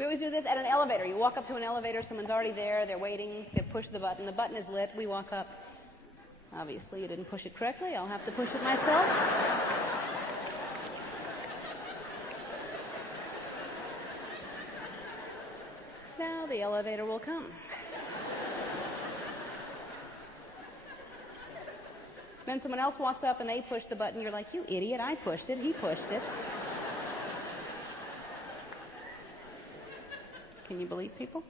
We always do this at an elevator. You walk up to an elevator, someone's already there, they're waiting, they push the button is lit, we walk up. Obviously, you didn't push it correctly, I'll have to push it myself. Now the elevator will come. Then someone else walks up and they push the button, you're like, you idiot, I pushed it, he pushed it. Can you believe people?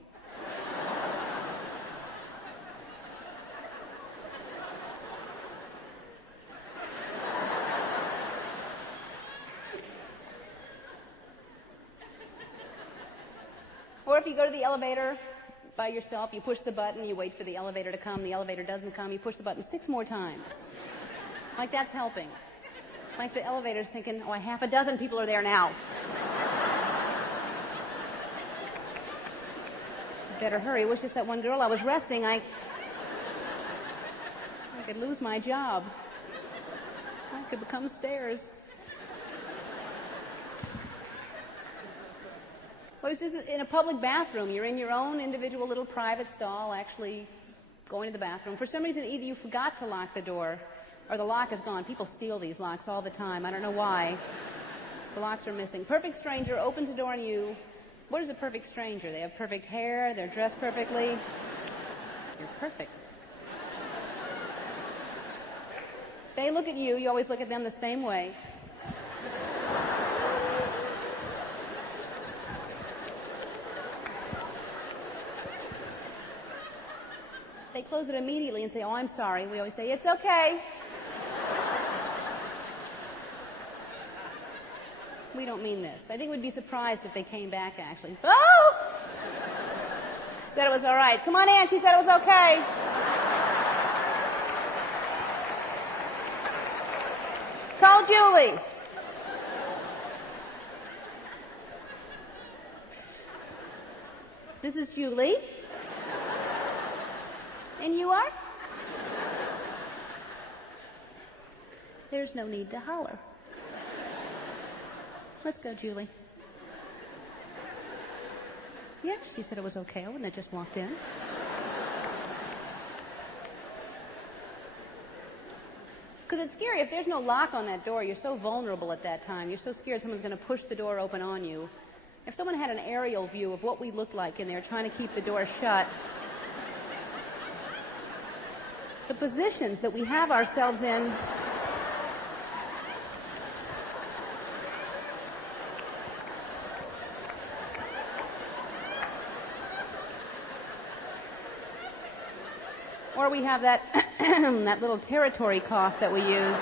Or if you go to the elevator by yourself, you push the button, you wait for the elevator to come, the elevator doesn't come, you push the button 6 more times. Like that's helping. Like the elevator's thinking, oh, half a dozen people are there now. Better hurry. It was just that one girl. I was resting. I could lose my job. I could become stairs. Well, it's just in a public bathroom. You're in your own individual little private stall, actually going to the bathroom. For some reason, either you forgot to lock the door, or the lock is gone. People steal these locks all the time. I don't know why. The locks are missing. Perfect stranger opens the door on you. What is a perfect stranger? They have perfect hair, they're dressed perfectly. You're perfect. They look at you, you always look at them the same way. They close it immediately and say, oh, I'm sorry. We always say, it's okay. We don't mean this. I think we'd be surprised if they came back, actually. Oh! Said it was all right. Come on in. She said it was okay. Call Julie. This is Julie. And you are? There's no need to holler. Let's go, Julie. Yes, she said it was okay. I wouldn't have just walked in. Because it's scary. If there's no lock on that door, you're so vulnerable at that time. You're so scared someone's going to push the door open on you. If someone had an aerial view of what we looked like in there trying to keep the door shut, the positions that we have ourselves in. Or we have that that little territory cough that we use.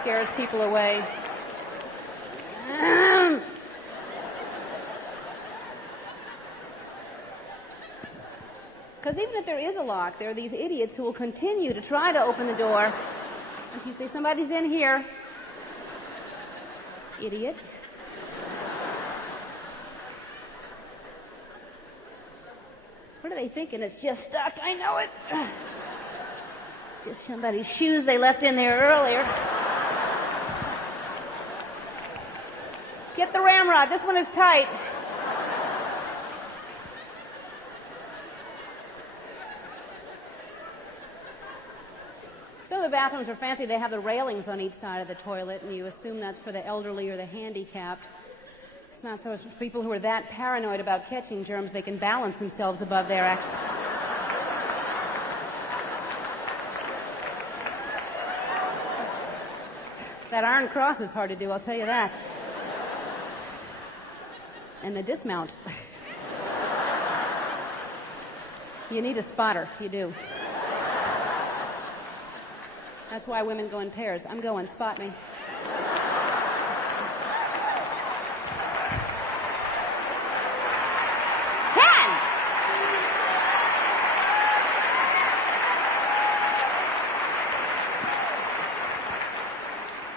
Scares people away. Because even if there is a lock, there are these idiots who will continue to try to open the door. If you say somebody's in here, idiot. What are they thinking? It's just stuck. I know it. Just somebody's shoes they left in there earlier. Get the ramrod. This one is tight. Some of the bathrooms are fancy. They have the railings on each side of the toilet, and you assume that's for the elderly or the handicapped. It's not so. It's for people who are that paranoid about catching germs they can balance themselves above their act. That iron cross is hard to do, I'll tell you that. And the dismount. You need a spotter, you do. That's why women go in pairs. I'm going, spot me.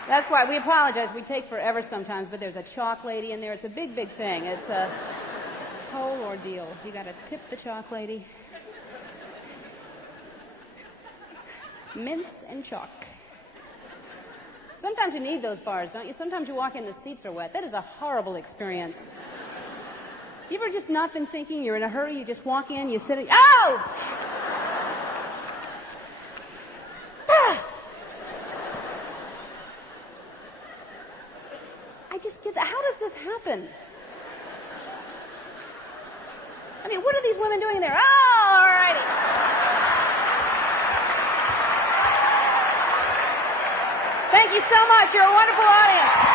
That's why we apologize. We take forever sometimes, but there's a chalk lady in there. It's a big, big thing. It's a whole ordeal. You got to tip the chalk lady. Mints and chalk. Sometimes you need those bars, don't you? Sometimes you walk in, the seats are wet. That is a horrible experience. You ever just not been thinking? You're in a hurry. You just walk in. You sit. Oh! I just get. How does this happen? I mean, what are these women doing there? Oh, all righty. Thank you so much. You're a wonderful audience.